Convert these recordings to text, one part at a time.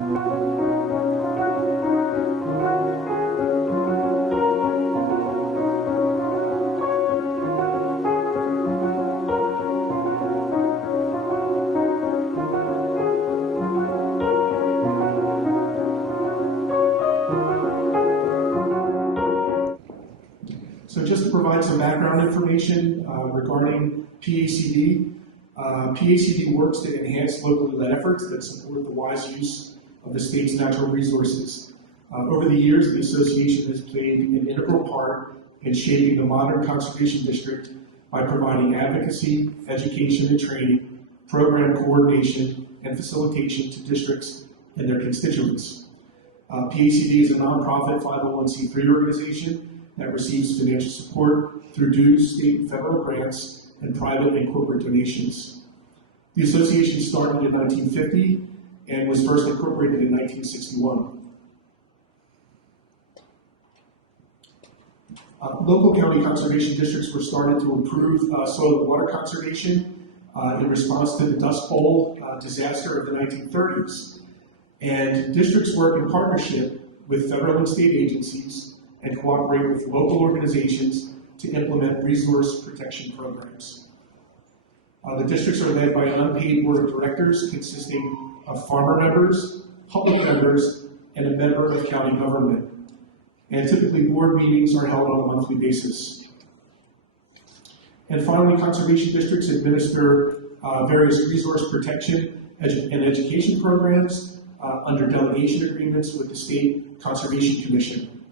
So just to provide some background information regarding PACD, PACD works to enhance locally led efforts that support the wise use of the state's natural resources. Over the years, the association has played an integral part in shaping the modern conservation district by providing advocacy, education and training, program coordination, and facilitation to districts and their constituents. PACD is a nonprofit 501c3 organization that receives financial support through dues, state and federal grants, and private and corporate donations. The association started in 1950 and was first incorporated in 1961. Local county conservation districts were started to improve soil and water conservation in response to the Dust Bowl disaster of the 1930s. And districts work in partnership with federal and state agencies and cooperate with local organizations to implement resource protection programs. The districts are led by an unpaid board of directors consisting of farmer members, public members, and a member of county government. And typically board meetings are held on a monthly basis. And finally, conservation districts administer various resource protection and education programs under delegation agreements with the State Conservation Commission.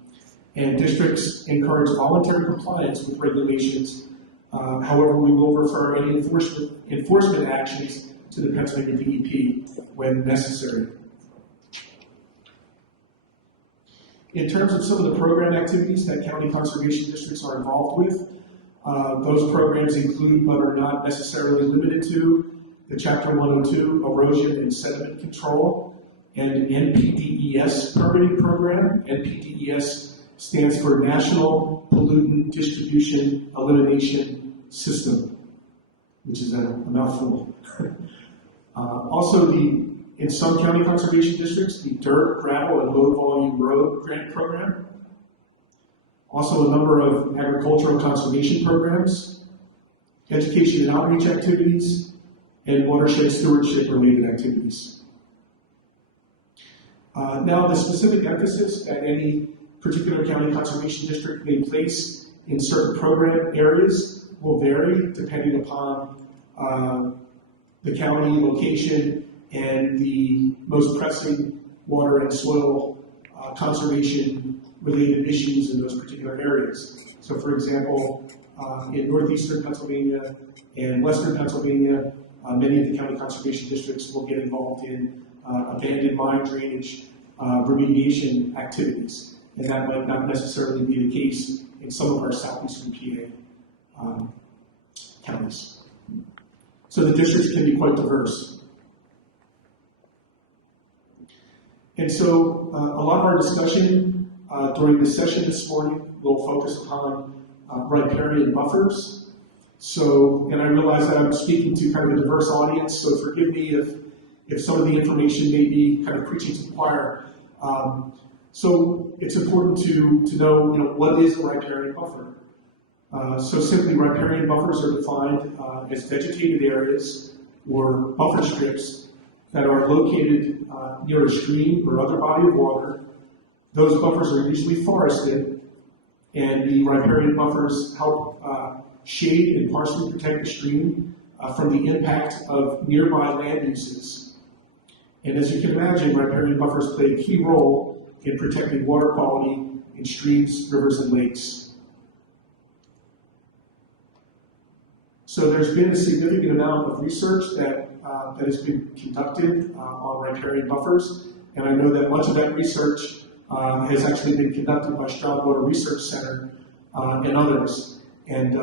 And districts encourage voluntary compliance with regulations. However, we will refer any enforcement actions to the Pennsylvania DEP when necessary. In terms of some of the program activities that county conservation districts are involved with, those programs include, but are not necessarily limited to, the Chapter 102 Erosion and Sediment Control and NPDES permitting program. NPDES stands for National Pollutant Distribution Elimination System, which is a mouthful. Also, in some county conservation districts, the Dirt, Gravel, and Low Volume Road Grant Program. Also, a number of agricultural conservation programs, education and outreach activities, and watershed stewardship related activities. Now, the specific emphasis that any particular county conservation district may place in certain program areas will vary depending upon the county location and the most pressing water and soil conservation related issues in those particular areas. So for example, in northeastern Pennsylvania and western Pennsylvania, many of the county conservation districts will get involved in abandoned mine drainage remediation activities. And that might not necessarily be the case in some of our southeastern PA counties. So the districts can be quite diverse. And so a lot of our discussion during the session this morning will focus upon riparian buffers. So, and I realize that I'm speaking to kind of a diverse audience, so forgive me if some of the information may be kind of preaching to the choir. So it's important to know, what is a riparian buffer? So simply, riparian buffers are defined as vegetated areas or buffer strips that are located near a stream or other body of water. Those buffers are usually forested, and the riparian buffers help shade and partially protect the stream from the impact of nearby land uses. And as you can imagine, riparian buffers play a key role in protecting water quality in streams, rivers, and lakes. So there's been a significant amount of research that has been conducted on riparian buffers, and I know that much of that research has actually been conducted by Stroud Water Research Center and others. And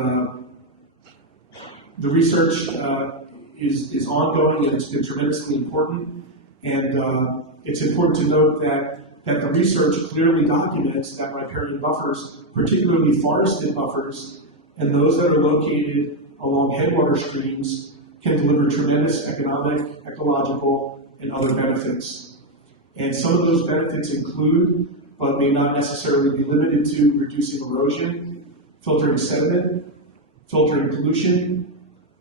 the research is ongoing, and it's been tremendously important. And it's important to note that the research clearly documents that riparian buffers, particularly forested buffers, and those that are located along headwater streams, can deliver tremendous economic, ecological, and other benefits. And some of those benefits include, but may not necessarily be limited to, reducing erosion, filtering sediment, filtering pollution,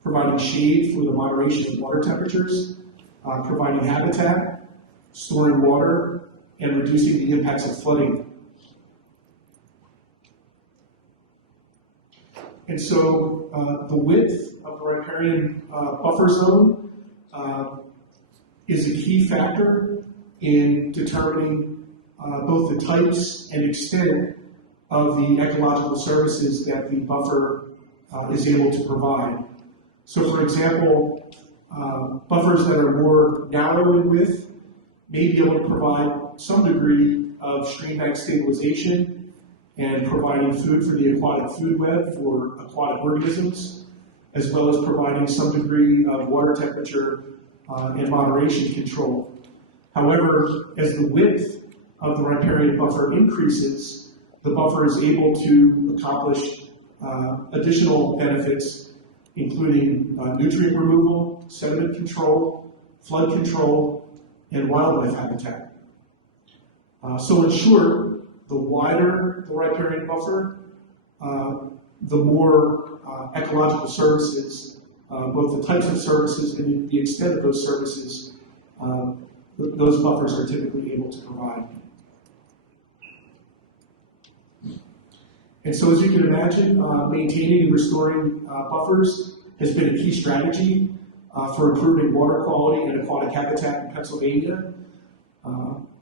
providing shade for the moderation of water temperatures, providing habitat, storing water, and reducing the impacts of flooding. And so the width of the riparian buffer zone is a key factor in determining both the types and extent of the ecological services that the buffer is able to provide. So for example, buffers that are more narrow in width may be able to provide some degree of stream bank stabilization and providing food for the aquatic food web for aquatic organisms, as well as providing some degree of water temperature and moderation control. However, as the width of the riparian buffer increases, the buffer is able to accomplish additional benefits, including nutrient removal, sediment control, flood control, and wildlife habitat. So in short, the wider the riparian buffer, the more ecological services, both the types of services and the extent of those services, those buffers are typically able to provide. And so as you can imagine, maintaining and restoring buffers has been a key strategy for improving water quality and aquatic habitat in Pennsylvania.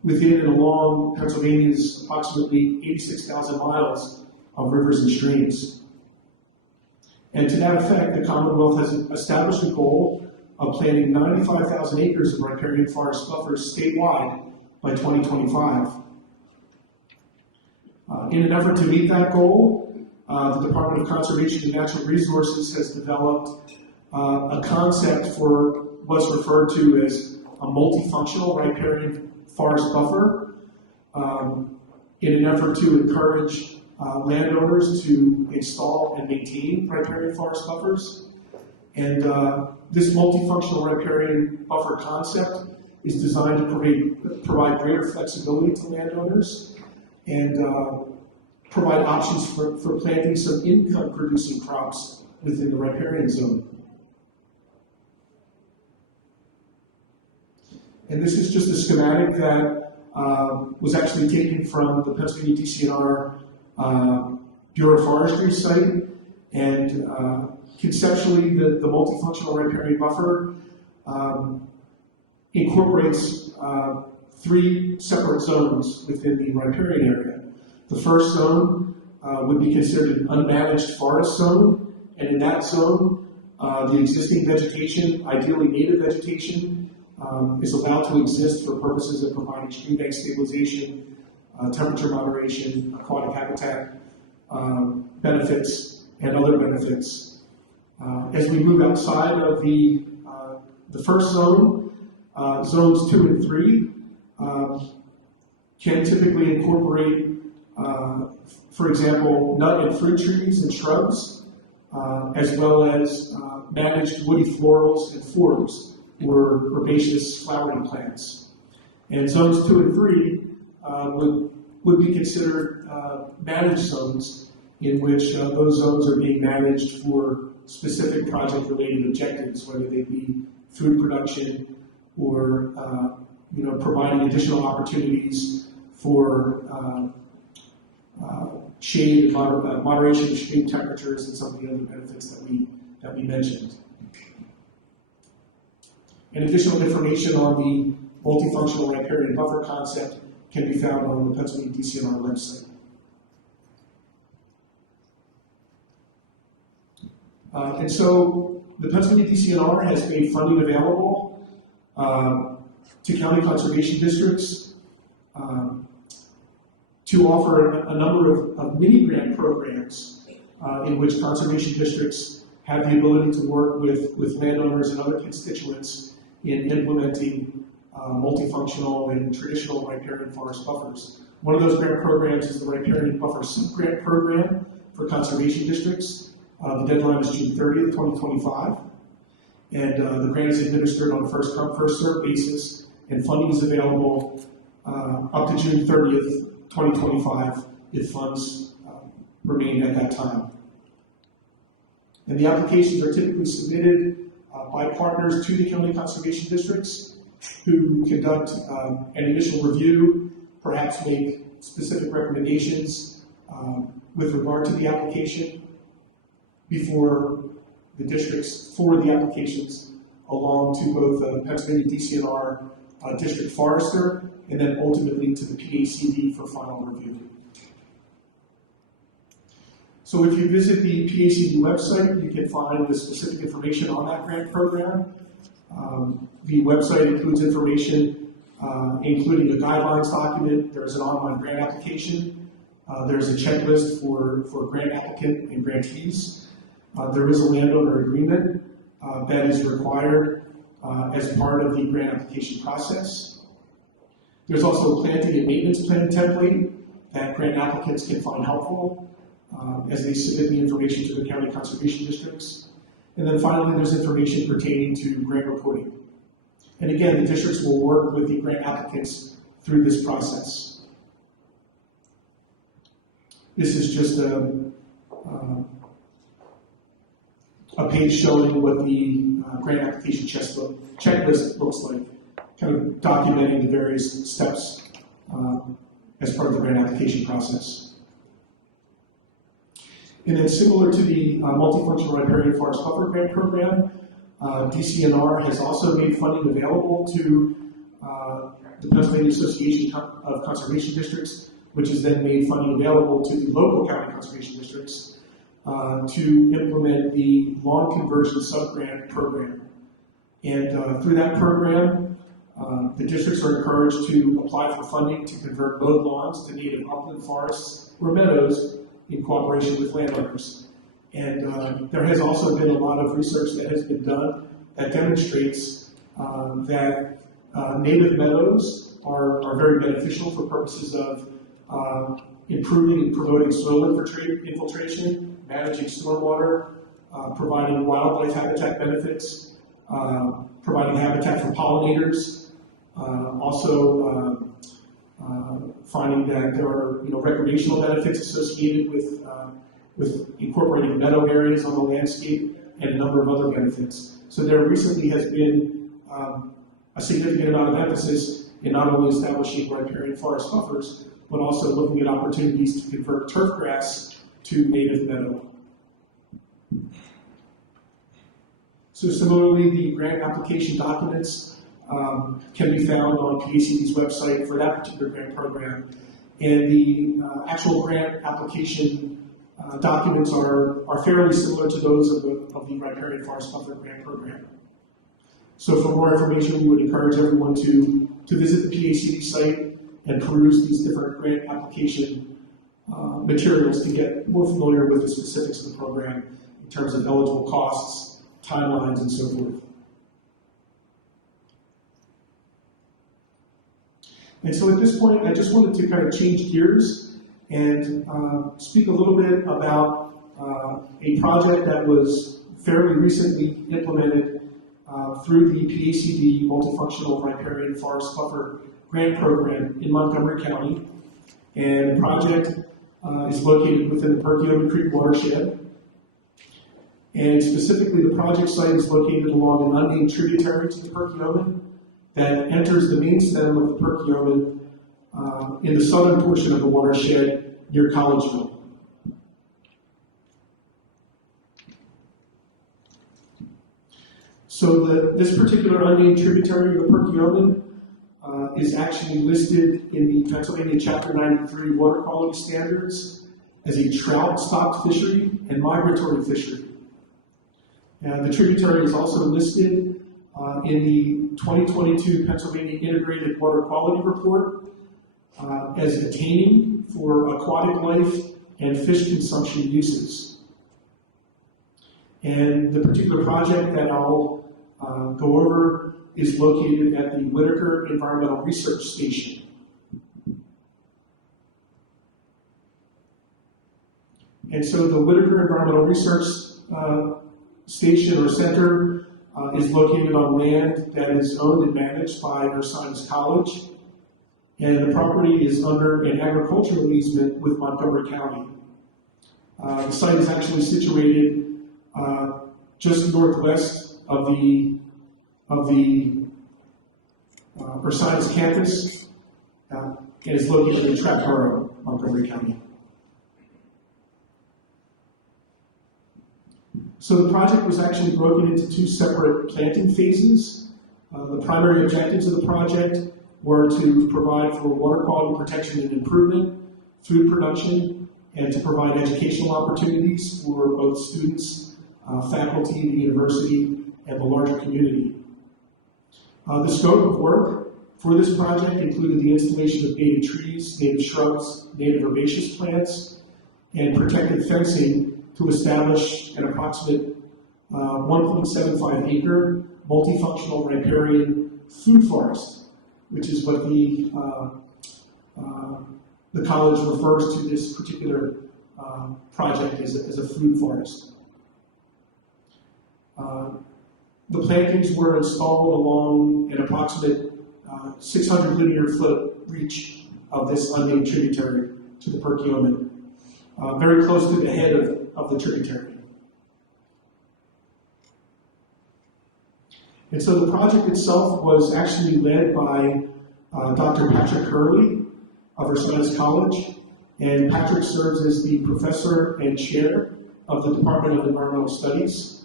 Within and along Pennsylvania's approximately 86,000 miles of rivers and streams. And to that effect, the Commonwealth has established a goal of planting 95,000 acres of riparian forest buffers statewide by 2025. In an effort to meet that goal, the Department of Conservation and Natural Resources has developed a concept for what's referred to as a multifunctional riparian forest buffer in an effort to encourage landowners to install and maintain riparian forest buffers. And this multifunctional riparian buffer concept is designed to provide greater flexibility to landowners and provide options for planting some income-producing crops within the riparian zone. And this is just a schematic that was actually taken from the Pennsylvania DCNR Bureau of Forestry site. And conceptually, the multifunctional riparian buffer incorporates three separate zones within the riparian area. The first zone would be considered an unmanaged forest zone, and in that zone, the existing vegetation, ideally native vegetation, is allowed to exist for purposes of providing stream bank stabilization, temperature moderation, aquatic habitat benefits, and other benefits. As we move outside of the first zone, zones 2 and 3 can typically incorporate, for example, nut and fruit trees and shrubs, as well as managed woody florals and forbs, or herbaceous flowering plants. And zones 2 and 3 would be considered managed zones, in which those zones are being managed for specific project-related objectives, whether they be food production or providing additional opportunities for shade and moderation of stream temperatures and some of the other benefits that we mentioned. And additional information on the multifunctional riparian buffer concept can be found on the Pennsylvania DCNR website. And so the Pennsylvania DCNR has made funding available to county conservation districts to offer a number of mini-grant programs in which conservation districts have the ability to work with landowners and other constituents in implementing multifunctional and traditional riparian forest buffers. One of those grant programs is the Riparian Buffer Sub-Grant Program for conservation districts. The deadline is June 30th, 2025. And the grant is administered on a first-come, first-served basis, and funding is available up to June 30th, 2025, if funds remain at that time. And the applications are typically submitted by partners to the county conservation districts who conduct an initial review, perhaps make specific recommendations with regard to the application before the districts forward the applications along to both the Pennsylvania DCNR district forester and then ultimately to the PACD for final review. So if you visit the PACD website, you can find the specific information on that grant program. The website includes information including a guidelines document. There's an online grant application. There's a checklist for grant applicant and grantees. There is a landowner agreement that is required as part of the grant application process. There's also a planting and maintenance plan template that grant applicants can find helpful as they submit the information to the county conservation districts. And then finally, there's information pertaining to grant reporting. And again, the districts will work with the grant applicants through this process. This is just a page showing what the grant application checklist looks like, kind of documenting the various steps as part of the grant application process. And then similar to the Multifunctional Riparian Forest Buffer Grant Program, DCNR has also made funding available to the Pennsylvania Association of Conservation Districts, which has then made funding available to the local county conservation districts to implement the lawn conversion subgrant program. And through that program, the districts are encouraged to apply for funding to convert mowed lawns to native upland forests or meadows in cooperation with landowners. And there has also been a lot of research that has been done that demonstrates that native meadows are very beneficial for purposes of improving and promoting soil infiltration, managing stormwater, providing wildlife habitat benefits, providing habitat for pollinators, also finding that there are recreational benefits associated with incorporating meadow areas on the landscape and a number of other benefits. So there recently has been a significant amount of emphasis in not only establishing riparian forest buffers, but also looking at opportunities to convert turf grass to native meadow. So similarly, the grant application documents can be found on PACD's website for that particular grant program. And the actual grant application documents are fairly similar to those of the Riparian Forest Buffer Grant Program. So for more information, we would encourage everyone to visit the PACD site and peruse these different grant application materials to get more familiar with the specifics of the program in terms of eligible costs, timelines, and so forth. And so at this point, I just wanted to kind of change gears and speak a little bit about a project that was fairly recently implemented through the PACD Multifunctional Riparian Forest Buffer Grant Program in Montgomery County. And the project is located within the Perkiomen Creek watershed. And specifically, the project site is located along an unnamed tributary to the Perkiomen that enters the main stem of the Perkiomen in the southern portion of the watershed near Collegeville. So this particular unnamed tributary of the Perkiomen is actually listed in the Pennsylvania Chapter 93 Water Quality Standards as a trout stocked fishery and migratory fishery. And the tributary is also listed in the 2022 Pennsylvania Integrated Water Quality Report as attaining for aquatic life and fish consumption uses. And the particular project that I'll go over is located at the Whitaker Environmental Research Station. And so the Whitaker Environmental Research Station or Center is located on land that is owned and managed by Ursinus College. and the property is under an agricultural easement with Montgomery County. The site is actually situated just northwest of the Ursinus campus, and is located in Trapp Borough, Montgomery County. So the project was actually broken into two separate planting phases. The primary objectives of the project were to provide for water quality protection and improvement, food production, and to provide educational opportunities for both students, faculty, the university, and the larger community. The scope of work for this project included the installation of native trees, native shrubs, native herbaceous plants, and protected fencing to establish an approximate 1.75 acre multifunctional riparian food forest, which is what the college refers to this particular project as a food forest. The plantings were installed along an approximate 600 linear foot reach of this unnamed tributary to the Perkiomen, very close to the head of the tributary. And so the project itself was actually led by Dr. Patrick Hurley of Ursinus College, and Patrick serves as the professor and chair of the Department of Environmental Studies,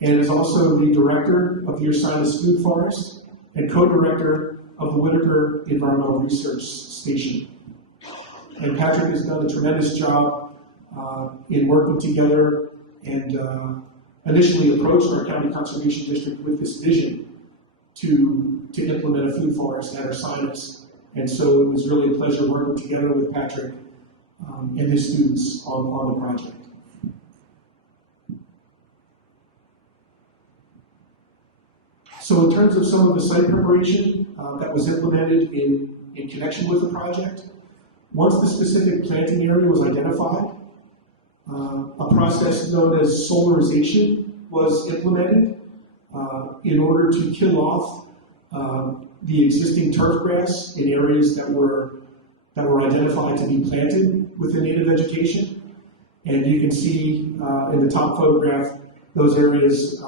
and is also the director of the Ursinus Food Forest and co-director of the Whitaker Environmental Research Station. And Patrick has done a tremendous job in working together, and initially approached our county conservation district with this vision to implement a food forest at Ursinus. And so it was really a pleasure working together with Patrick and his students on the project. So in terms of some of the site preparation that was implemented in connection with the project, once the specific planting area was identified, a process known as solarization was implemented in order to kill off the existing turf grass in areas that were identified to be planted with the native vegetation. And you can see in the top photograph those areas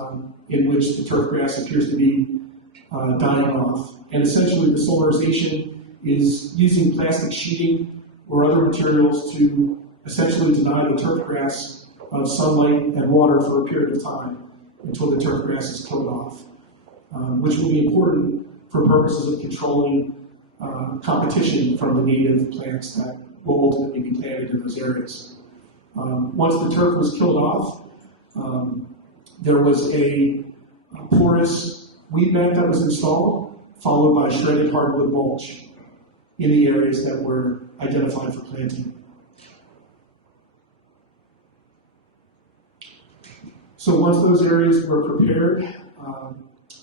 in which the turf grass appears to be dying off. And essentially the solarization is using plastic sheeting or other materials to essentially deny the turf grass sunlight and water for a period of time until the turf grass is killed off, which will be important for purposes of controlling competition from the native plants that will ultimately be planted in those areas. Once the turf was killed off, there was a porous weed mat that was installed, followed by shredded hardwood mulch in the areas that were identified for planting. So once those areas were prepared,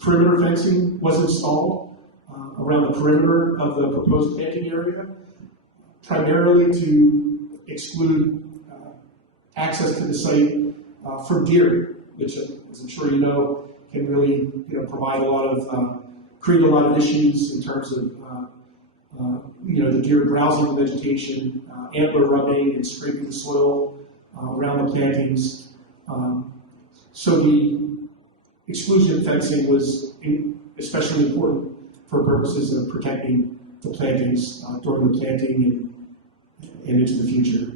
perimeter fencing was installed around the perimeter of the proposed planting area, primarily to exclude access to the site for deer, which, as I'm sure you know, can really provide create a lot of issues in terms of the deer browsing the vegetation, antler rubbing and scraping the soil around the plantings. So the exclusion fencing was especially important for purposes of protecting the plantings during the planting and into the future.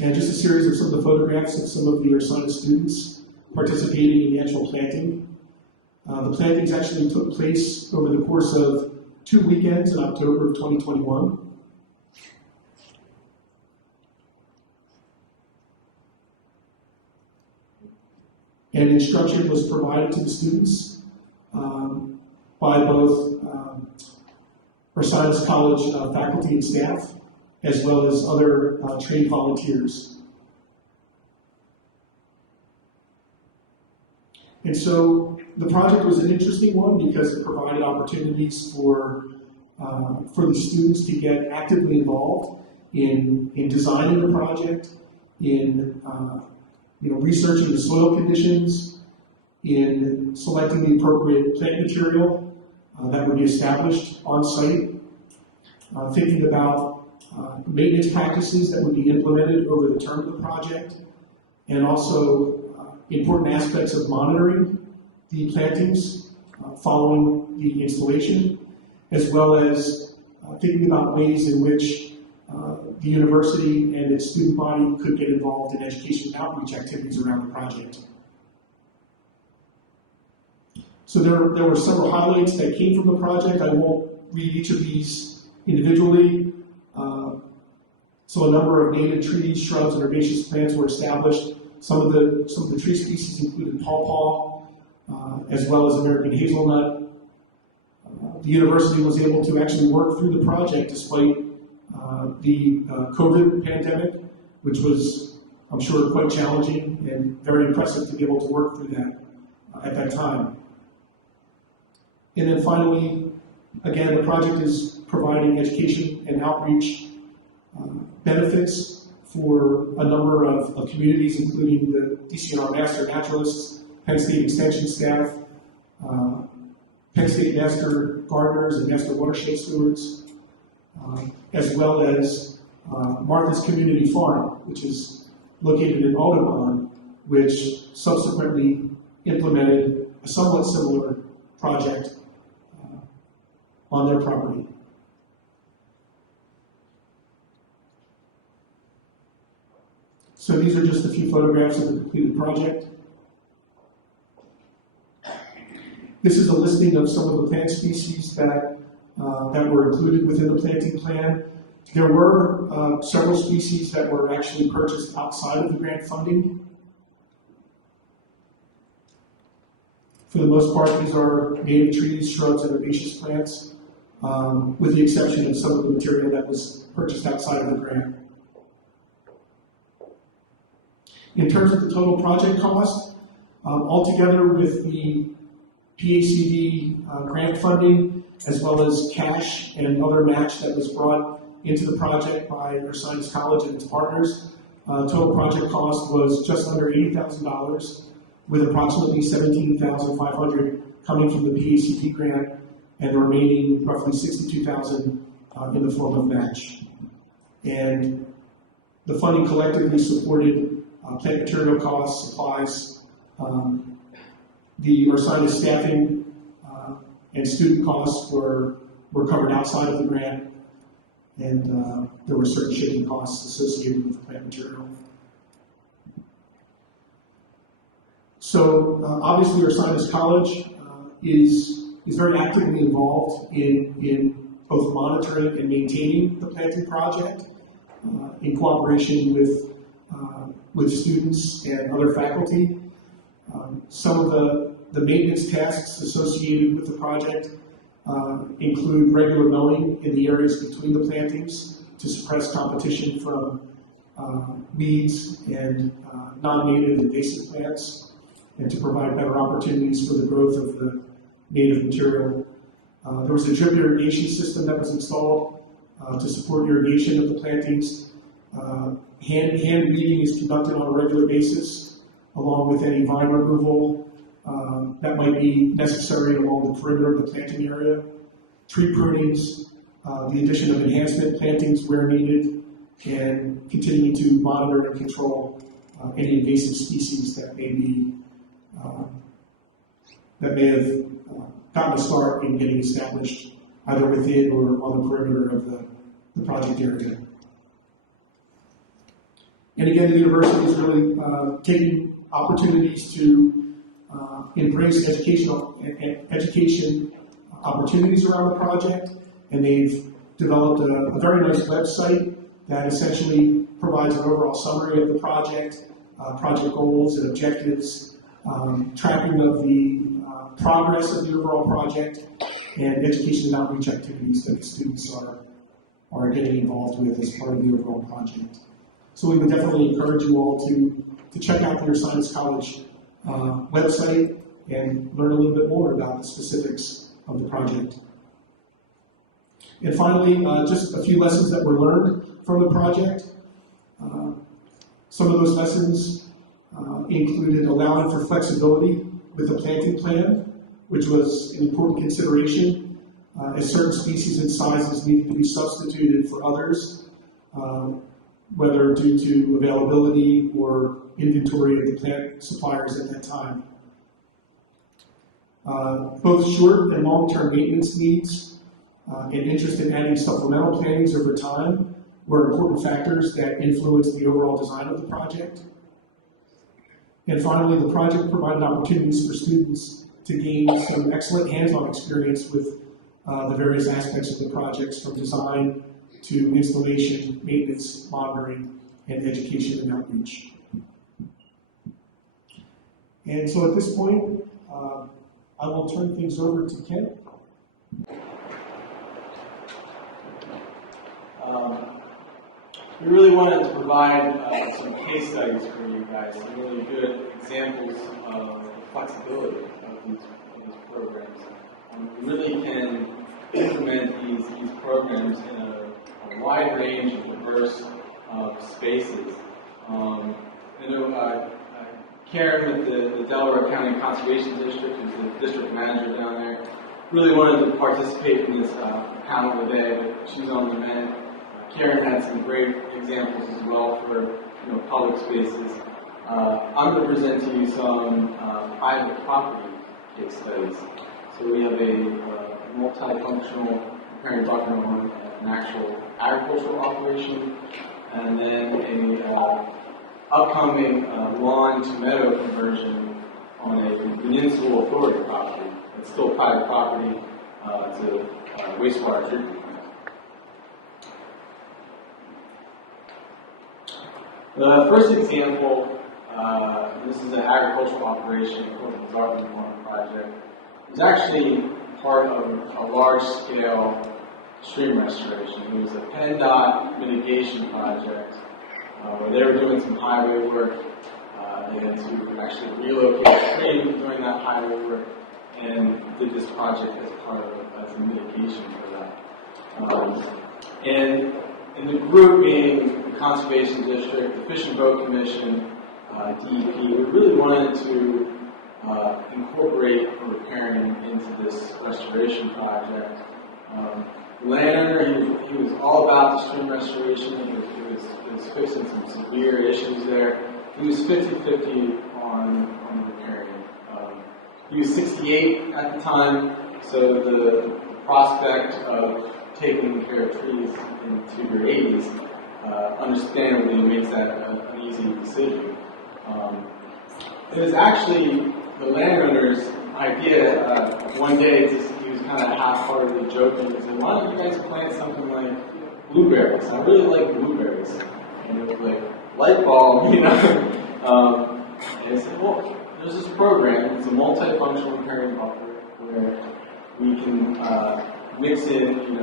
And just a series of some of the photographs of some of the Ursinus students participating in the actual planting. The plantings actually took place over the course of 2 weekends in October of 2021. And instruction was provided to the students by both Ursinus College faculty and staff, as well as other trained volunteers. And so the project was an interesting one because it provided opportunities for the students to get actively involved in designing the project, in researching the soil conditions, in selecting the appropriate plant material, that would be established on site, thinking about maintenance practices that would be implemented over the term of the project, and also important aspects of monitoring the plantings following the installation, as well as thinking about ways in which the university and its student body could get involved in education and outreach activities around the project. So there were several highlights that came from the project. I won't read each of these individually. So a number of native trees, shrubs, and herbaceous plants were established. Some of the tree species included pawpaw, as well as American hazelnut. The university was able to actually work through the project despite the COVID pandemic, which was, I'm sure, quite challenging and very impressive to be able to work through that at that time. And then finally, again, the project is providing education and outreach benefits for a number of communities, including the DCNR Master Naturalists, Penn State Extension staff, Penn State Master Gardeners and Master Watershed Stewards, as well as Martha's Community Farm, which is located in Audubon, which subsequently implemented a somewhat similar project on their property. So these are just a few photographs of the completed project. This is a listing of some of the plant species that were included within the planting plan. There were several species that were actually purchased outside of the grant funding. For the most part, these are native trees, shrubs, and herbaceous plants, with the exception of some of the material that was purchased outside of the grant. In terms of the total project cost, altogether with the PACD grant funding, as well as cash and other match that was brought into the project by Ursinus College and its partners, total project cost was just under $80,000, with approximately $17,500 coming from the PACD grant, and the remaining roughly $62,000 in the form of match. And the funding collectively supported plant material costs, supplies, the Ursinus staffing and student costs were covered outside of the grant, and there were certain shipping costs associated with the plant material. So obviously Ursinus College is very actively involved in both monitoring and maintaining the planting project in cooperation with students and other faculty. Some of the maintenance tasks associated with the project include regular mowing in the areas between the plantings to suppress competition from weeds and non-native invasive plants, and to provide better opportunities for the growth of the native material. There was a drip irrigation system that was installed to support irrigation of the plantings. Hand weeding is conducted on a regular basis, along with any vine removal that might be necessary along the perimeter of the planting area. Tree prunings, the addition of enhancement plantings where needed, and continuing to monitor and control any invasive species that may have gotten a start in getting established either within or on the perimeter of the project area. And again, the university is really taking opportunities to embrace education opportunities around the project, and they've developed a very nice website that essentially provides an overall summary of the project, project goals and objectives, tracking of the progress of the overall project, and education and outreach activities that the students are getting involved with as part of the overall project. So we would definitely encourage you all to check out the Ursinus College website and learn a little bit more about the specifics of the project. And finally, just a few lessons that were learned from the project. Some of those lessons included allowing for flexibility with the planting plan which was an important consideration, as certain species and sizes needed to be substituted for others, whether due to availability or inventory of the plant suppliers at that time. Both short and long-term maintenance needs and interest in adding supplemental plantings over time were important factors that influenced the overall design of the project. And finally, the project provided opportunities for students to gain some excellent hands-on experience with the various aspects of the projects, from design to installation, maintenance, monitoring, and education and outreach. And so at this point, I will turn things over to Ken. We really wanted to provide some case studies for you guys, some really good examples of the flexibility of these programs. We really can implement these programs in a wide range of diverse spaces. I know Karen with the Delaware County Conservation District, who's the district manager down there, really wanted to participate in this panel today, but she's on the mend. Karen had some great examples as well for public spaces. I'm going to present to you some private property case studies. So we have a multifunctional riparian buffer on an actual agricultural operation, and then a upcoming lawn to meadow conversion on a municipal authority property. It's still private property to wastewater treatment plant. The first example, this is an agricultural operation called the Garden Farm Project. It was actually part of a large-scale stream restoration. It was a PennDOT mitigation project where they were doing some highway work. They had to actually relocate the stream during that highway work, and did this project as part of as a mitigation for that. And in the group being the Conservation District, the Fish and Boat Commission, DEP, we really wanted to incorporate riparian into this restoration project. The landowner, he was all about the stream restoration. He was fixing some severe issues there. He was 50-50 on riparian. He was 68 at the time, so the prospect of taking care of trees into your 80s, understandably makes that an easy decision. It was actually the landowner's idea. One day, he was kind of half-heartedly joking. He said, "Why don't you guys plant something like blueberries? I really like blueberries." And it was like, light bulb, And I said, "Well, there's this program. It's a multifunctional riparian buffer where we can mix in,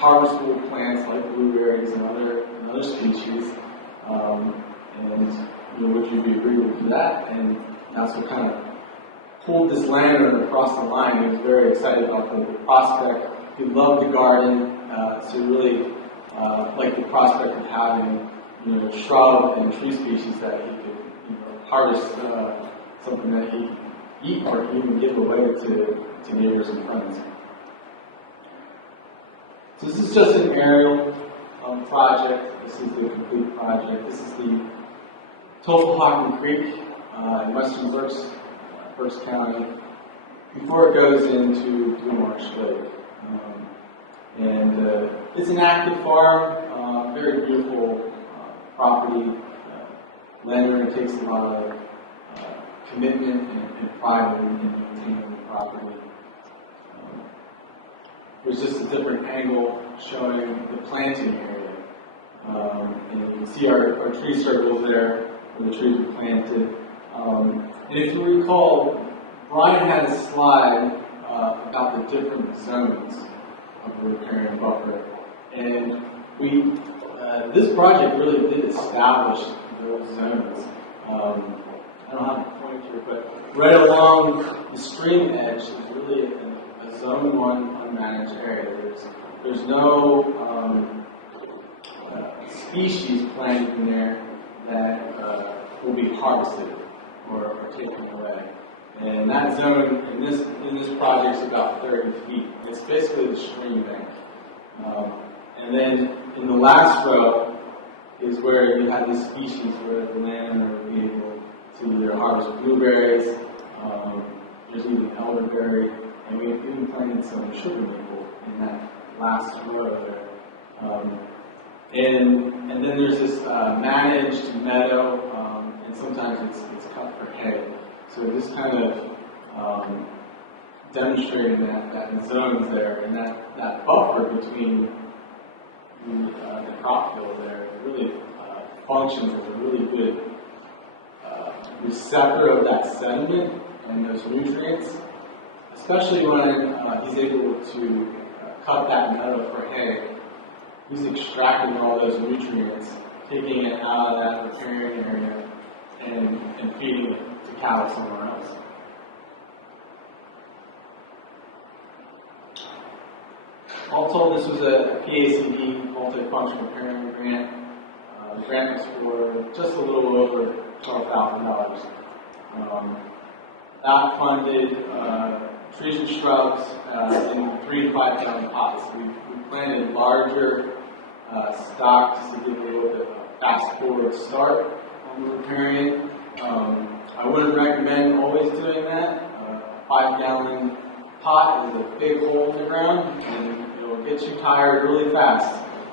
harvestable plants like blueberries and other species, and would you be agreeable to that?" And that's what kind of pulled this landowner across the line. He was very excited about the prospect. He loved the garden, so really liked the prospect of having shrub and tree species that he could harvest something that he eat or even give away to neighbors and friends. So this is just an aerial project. This is the complete project. This is the Tofahawken Creek in western Berks County before it goes into Blue Marsh Lake. And it's an active farm, very beautiful property. Landowner takes a lot of commitment and pride in maintaining the property. There's just a different angle showing the planting area. And you can see our tree circles there where the trees were planted. And if you recall, Brian had a slide about the different zones of the riparian buffer. And this project really did establish those zones. I don't have a point here, but right along the stream edge is really a Zone 1 unmanaged area. There's no species planted in there that will be harvested or taken away. And that zone in this project is about 30 feet. It's basically the stream bank. And then in the last row is where you have these species where the landowner will be able to either harvest blueberries, there's even elderberry, and we've even planted some sugar maple in that last row there. And then there's this managed meadow, and sometimes it's cut for hay. So just kind of demonstrating that the zones there and that buffer between the crop field there really functions as a really good receptor of that sediment and those nutrients, especially when he's able to cut that meadow for hay. He's extracting all those nutrients, taking it out of that riparian area and feeding it to cattle somewhere else. All told, this was a PACD, multi-function riparian grant. The grant was for just a little over $12,000. That funded trees and shrubs in 3 to 5 gallon pots. We planted larger stocks to give a little bit of a fast forward start on the riparian. I wouldn't recommend always doing that. A 5 gallon pot is a big hole in the ground and it'll get you tired really fast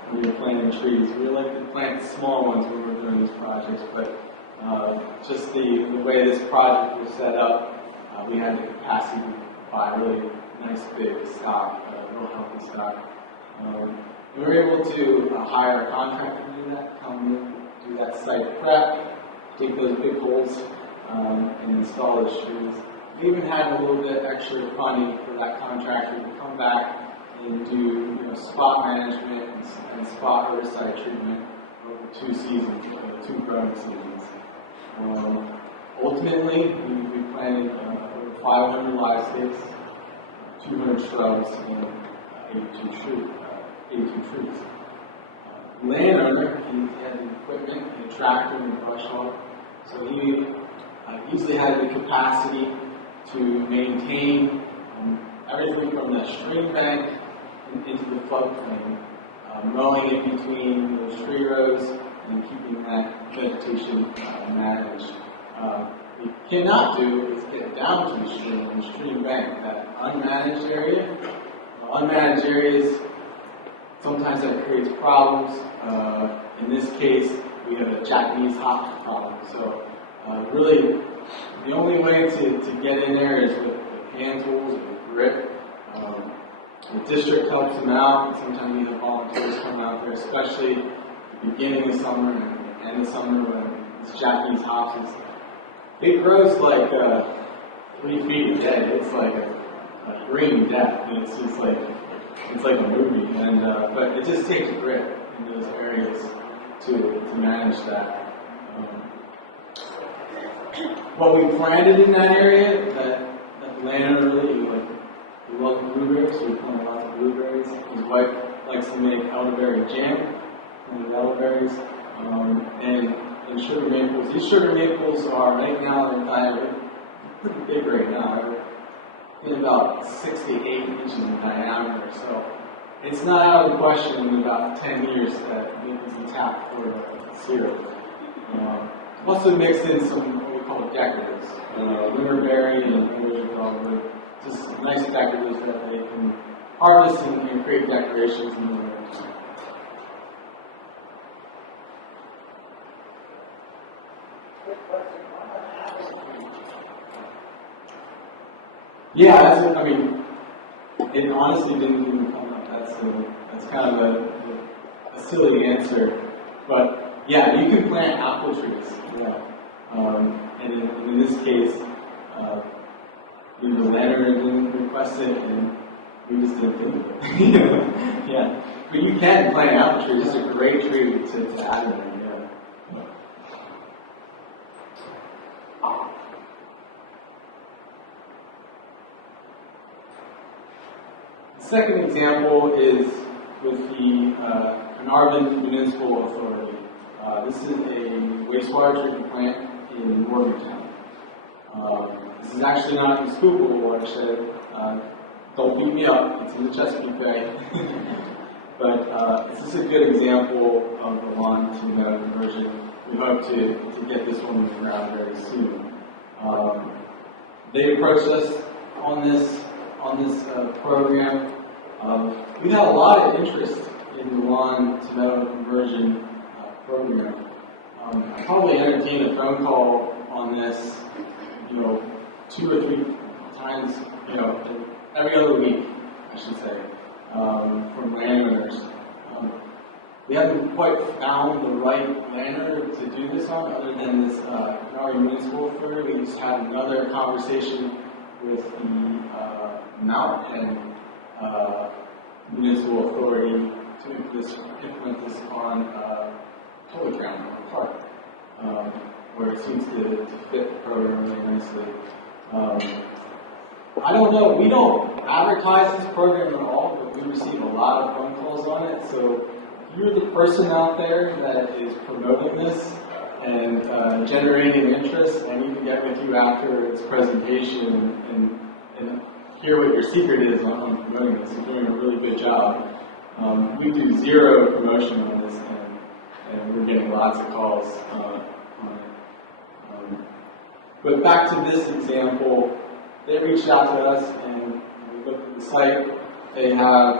when you're planting trees. We like to plant small ones when we're doing these projects, but just the way this project was set up, we had the capacity to buy a really nice big stock, real healthy stock. We were able to hire a contractor to do that, come in, do that site prep, dig those big holes, and install those trees. We even had a little bit extra funding for that contractor to come back and do spot management and spot herbicide treatment over 2 seasons, 2 growing seasons. Ultimately, we planted over 500 live stakes, 200 shrubs, and 82 trees. Landowner, he had the equipment, a tractor and a brush hog, so he easily had the capacity to maintain everything from the stream bank into the floodplain, mowing in between those tree rows and keeping that vegetation managed. What you cannot do is get down to the stream bank, that unmanaged area. Unmanaged areas, sometimes that creates problems. In this case, we have a Japanese hop problem. So really, the only way to get in there is with hand tools and grip. The district helps them out. Sometimes we have volunteers come out there, especially at the beginning of summer and the end of summer when this Japanese hops is. It grows like 3 feet a day. It's like a green death. It's just like a movie. And but it just takes grit in those areas to manage that. What we planted in that area, that the landowner really he loves blueberries, so we planted lots of blueberries. His wife likes to make elderberry jam, planted elderberries, and sugar maples. These sugar maples are right now, they're pretty big right now. They're about 6 to 8 inches in diameter, so it's not out of the question in about 10 years that maples can tap for syrup. Also mixed in some what we call decoratives, liverberry and others, just nice decoratives that they can harvest and create decorations in the winter. Yeah, it honestly didn't even come up. That's kind of a silly answer, but yeah, you can plant apple trees. Yeah, and in this case, the landowner didn't request it, and we just didn't do it. Yeah, but you can plant apple trees. It's a great tree to add in there. The second example is with the Carnarvon Municipal Authority. This is a wastewater treatment plant in Morgantown. This is actually not in the Schuylkill watershed. Don't beat me up, it's in the Chesapeake Bay. But this is a good example of the lawn to meadow conversion. We hope to get this one moving around very soon. They approached us on this program. We've had a lot of interest in the lawn to meadow conversion program. I probably entertained a phone call on this, 2 or 3 times, every other week, I should say, from landowners. We haven't quite found the right landowner to do this on, other than this Riparian municipal authority. We just had another conversation with the Mountain municipal authority to implement this on Toilet Ground or Park, where it seems to fit the program really nicely. I don't know, we don't advertise this program at all, but we receive a lot of phone calls on it. So if you're the person out there that is promoting this and generating interest, I need to get with you after its presentation and hear what your secret is on promoting this. You're doing a really good job. We do zero promotion on this, and we're getting lots of calls on it. But back to this example, they reached out to us and we looked at the site. They have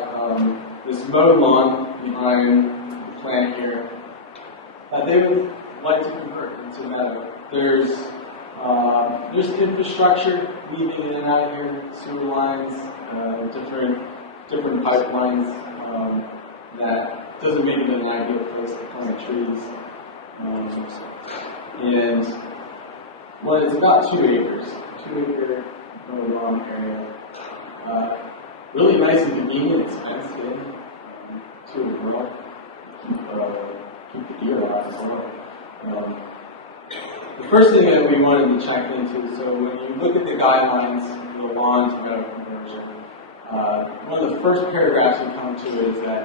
this mowed lawn behind the plant here that they would like to convert into meadow. There's infrastructure weaving in and out of here, sewer lines, different pipelines that doesn't make it an ideal place to plant trees. And well, it's about 2 acres, 2-acre mowed lawn area. Really nice and convenient. It's fenced in to a rural. Keep the deer out as well. The first thing that we wanted to check into, so when you look at the guidelines for the lawn to meadow conversion, one of the first paragraphs you come to is that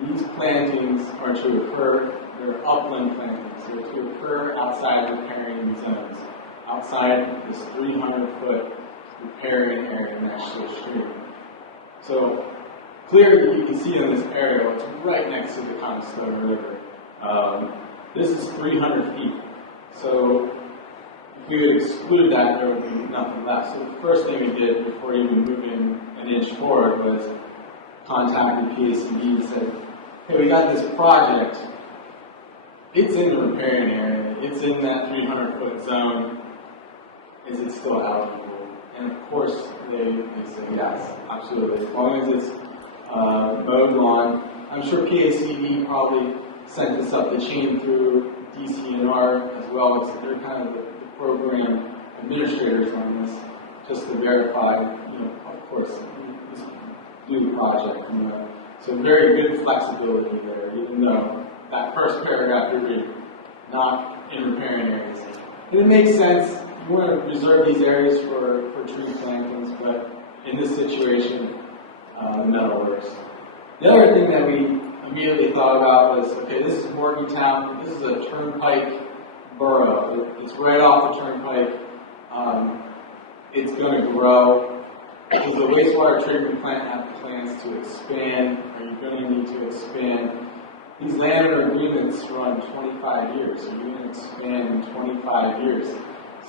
these plantings are to occur, they're upland plantings, so to occur outside riparian zones, outside this 300-foot riparian area next to the stream. So clearly you can see in this area, it's right next to the Schuylkill River. This is 300 feet. So if we would exclude that, there would be nothing left. So the first thing we did before even moving an inch forward was contact the PACD and said, hey, we got this project. It's in the riparian area. It's in that 300-foot zone. Is it still eligible? And of course, they say yes, absolutely. As long as it's mowed lawn. I'm sure PACD probably sent this up the chain through DCNR as well. They're kind of the program administrators on this, just to verify, of course, do the project. So very good flexibility there, even though that first paragraph you read, not in riparian areas. And it makes sense. You want to reserve these areas for tree plantings, but in this situation, the meadow works. The other thing that we immediately thought about was, okay, this is Morgantown. This is a turnpike borough. It's right off the turnpike. It's going to grow. Does the wastewater treatment plant have plans to expand? Are you going to need to expand? These landowner agreements run 25 years. So you're going to expand in 25 years.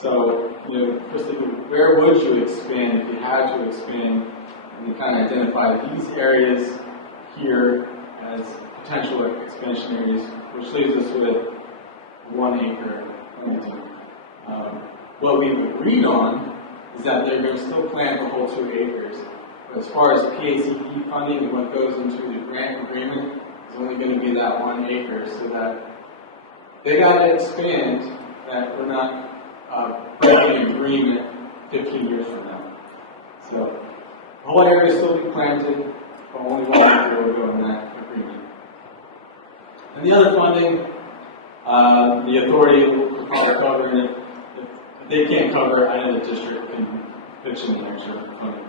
So, first thing, where would you expand if you had to expand? And you kind of identify these areas here as potential expansion areas, which leaves us with 1-acre planting. What we've agreed on is that they're going to still plant the whole 2 acres. But as far as PACD funding and what goes into the grant agreement, it's only going to be that 1 acre, so that they got to expand, that we're not breaking an agreement 15 years from now. So the whole area will still be planted, but only 1 acre will go in that agreement. And the other funding, the authority will probably cover it. If they can't cover, I know the district can pitch in the extra funding.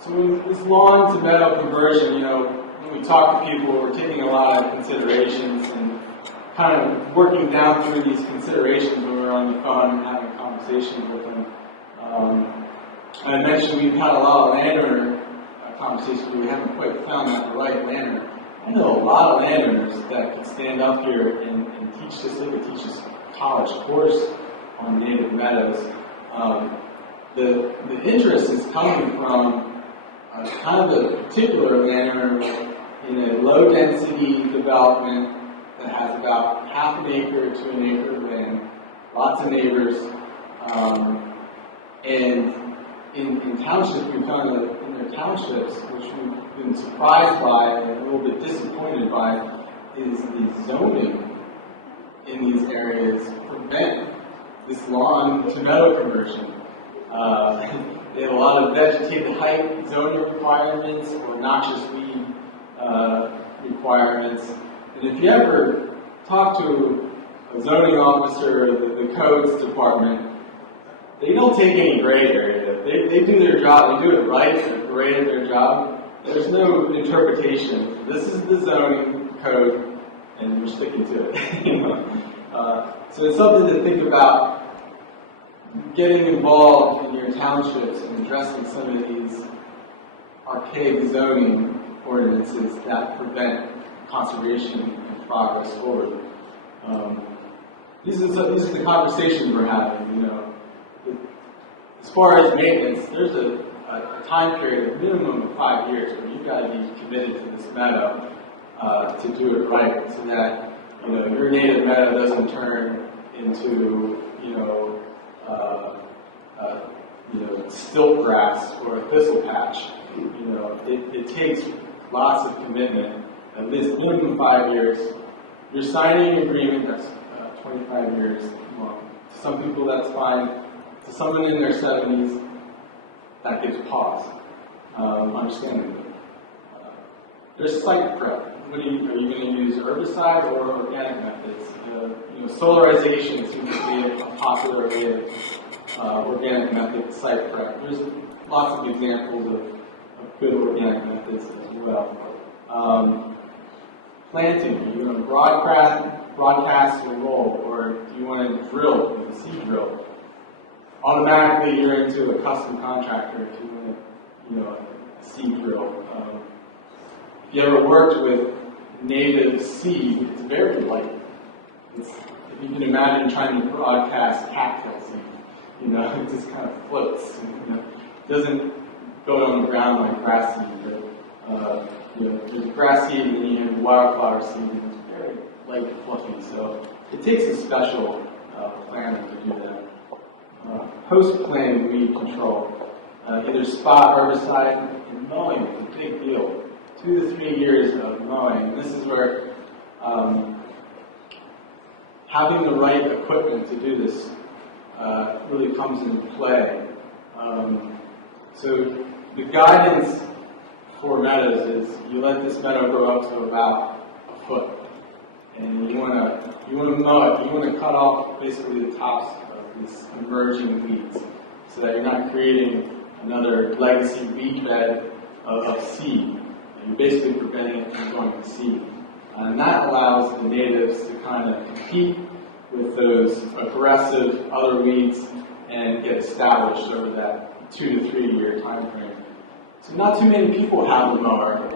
So with this lawn to meadow conversion, when we talk to people, we're taking a lot of considerations, and kind of working down through these considerations when we were on the phone and having conversations with them. I mentioned we've had a lot of landowner conversations where we haven't quite found out the right landowner. I know a lot of landowners that can stand up here and teach this. They could teach this college course on native meadows. The interest is coming from kind of a particular landowner in a low-density development that has about half an acre to an acre of land, lots of neighbors, and in townships, we've found that in their townships, which we've been surprised by and a little bit disappointed by, is the zoning in these areas prevent this lawn to meadow conversion. They have a lot of vegetated height zoning requirements or noxious weed requirements. And if you ever talk to a zoning officer or the codes department, they don't take any gray area. They do their job, they do it right, they're great at their job. There's no interpretation. This is the zoning code, and we're sticking to it. So it's something to think about. Getting involved in your townships and addressing some of these archaic zoning ordinances that prevent conservation and progress forward. These are the conversations we're having. You know, as far as maintenance, there's a time period, a minimum of 5 years, where you've got to be committed to this meadow to do it right, so that your native meadow doesn't turn into stilt grass or a thistle patch. It takes lots of commitment, at least minimum 5 years. You're signing an agreement that's 25 years long. To some people, that's fine. To someone in their 70s, that gives pause. Understandably. There's site prep. Are you going to use herbicide or organic methods? Solarization seems to be a popular way of organic method site prep. There's lots of examples of good organic methods as well. Planting. Are you going to broadcast or roll, or do you want to drill with a seed drill? Automatically, you're into a custom contractor if you want a seed drill. If you ever worked with native seed, it's very light. If you can imagine trying to broadcast cattail seed, it just kind of floats. It doesn't go on the ground like grass seed. But, there's grass seed and then you have wildflower seed, and it's very light and fluffy. So it takes a special planner to do that. Post-plant weed control. Either spot herbicide and mowing is a big deal. 2 to 3 years of mowing. And this is where having the right equipment to do this really comes into play. So the guidance for meadows is you let this meadow grow up to about a foot, and you want to mow it. You want to cut off basically the tops of these emerging weeds, so that you're not creating another legacy weed bed of seed. You're basically preventing it from going to seed. And that allows the natives to kind of compete with those aggressive other weeds and get established over that 2 to 3 year time frame. So not too many people have a mower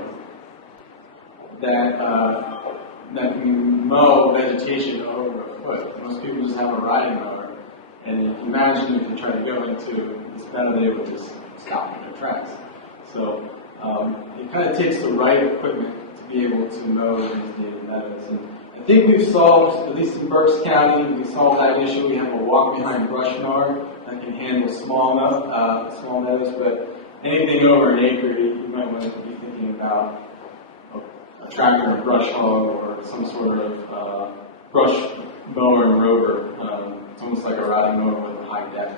that can mow vegetation over a foot. Most people just have a riding mower. And imagine if you try to go into this meadow, they would just stop in their tracks. So it kind of takes the right equipment to be able to mow these native meadows. And I think we've solved, at least in Berks County, we solved that issue. We have a walk-behind brush mower that can handle small meadows, but anything over an acre, you might want to be thinking about a tractor, a brush hog, or some sort of brush mower and rover. It's almost like a riding mower with a high deck.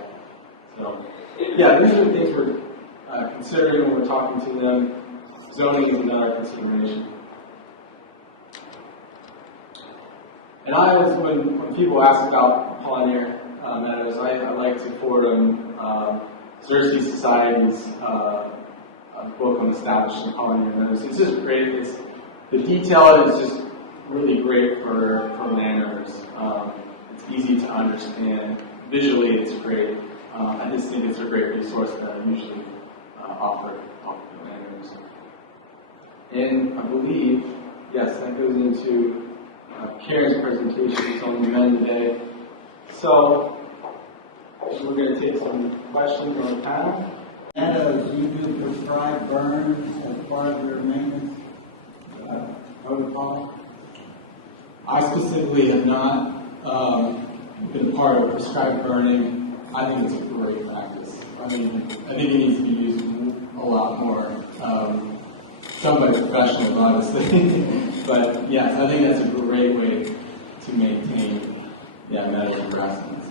So, yeah, these are the things we're considering when we're talking to them. Zoning is another consideration. And when people ask about pollinator meadows, I like to forward them Xerces Society's book on establishing pollinator meadows. It's just great. The detail is just really great for landowners. It's easy to understand. Visually, it's great. I just think it's a great resource that I usually offer to landowners. And I believe, yes, that goes into Karen's presentation on the men today. So we're going to take some questions on the panel. Meadows, you do prescribed burns as part of your maintenance protocol? I specifically have not been part of prescribed burning. I think it's a great practice. I mean, I think it needs to be used a lot more. Done by professionals, obviously. But yes, I think that's a great way to maintain meadows and grasslands.